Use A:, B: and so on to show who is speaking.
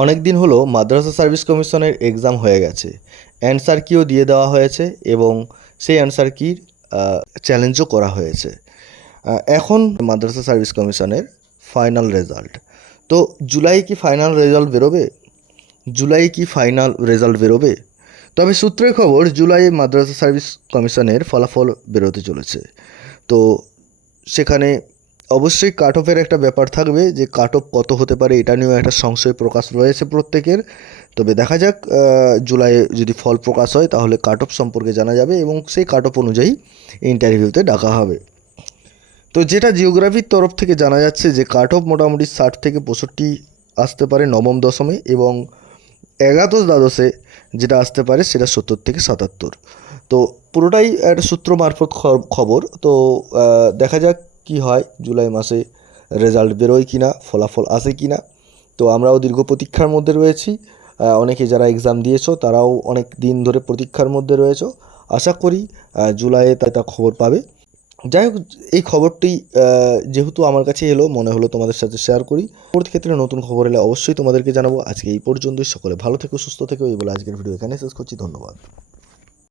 A: অনেক দিন হলো মাদ্রাসা সার্ভিস কমিশনের এক্সাম হয়ে গেছে। অ্যান্সার কিও দিয়ে দেওয়া হয়েছে এবং সেই অ্যান্সার কির চ্যালেঞ্জও করা হয়েছে। এখন মাদ্রাসা সার্ভিস কমিশনের ফাইনাল রেজাল্ট। তো জুলাই কি ফাইনাল রেজাল্ট বেরোবে? জুলাই কি ফাইনাল রেজাল্ট বেরোবে? তবে সূত্রের খবর জুলাই মাদ্রাসা সার্ভিস কমিশনের ফলাফল বেরোতে চলেছে। তো সেখানে অবশ্যই কাট অফের একটা ব্যাপার থাকবে যে কাট অফ কত হতে পারে এটা নিয়েও একটা সংশয় প্রকাশ রয়েছে প্রত্যেকের। তবে দেখা যাক আহ, জুলাইয়ে যদি ফল প্রকাশ হয় তাহলে কাট অফ সম্পর্কে জানা যাবে এবং সেই কাট অফ অনুযায়ী ইন্টারভিউতে ডাকা হবে। তো যেটা জিওগ্রাফির তরফ থেকে জানা যাচ্ছে যে কাট অফ মোটামুটি ষাট থেকে পঁয়ষট্টি আসতে পারে নবম দশমে এবং একাদশ দ্বাদশে যেটা আসতে পারে সেটা সত্তর থেকে সাতাত্তর। তো পুরোটাই একটা সূত্র মারফত খবর। তো দেখা যাক কি হয়? জুলাই মাসে রেজাল্ট বেরোয় কি না ফলাফল আসে কি না তো আমরাও দীর্ঘ প্রতীক্ষার মধ্যে রয়েছি। অনেকে যারা এক্সাম দিয়েছ, তারাও অনেক দিন ধরে প্রতীক্ষার মধ্যে রয়েছো। আশা করি জুলাইয়ে তাই তা খবর পাবে। যাই হোক, এই খবরটি যেহেতু আমার কাছে এলো, মনে হলো তোমাদের সাথে শেয়ার করি। পরবর্তী ক্ষেত্রে নতুন খবর এলে অবশ্যই তোমাদেরকে জানাব। আজকে এই পর্যন্তই। সকলে ভালো থেকো, সুস্থ থেকো। এই বলে আজকের ভিডিও এখানে শেষ করছি। ধন্যবাদ।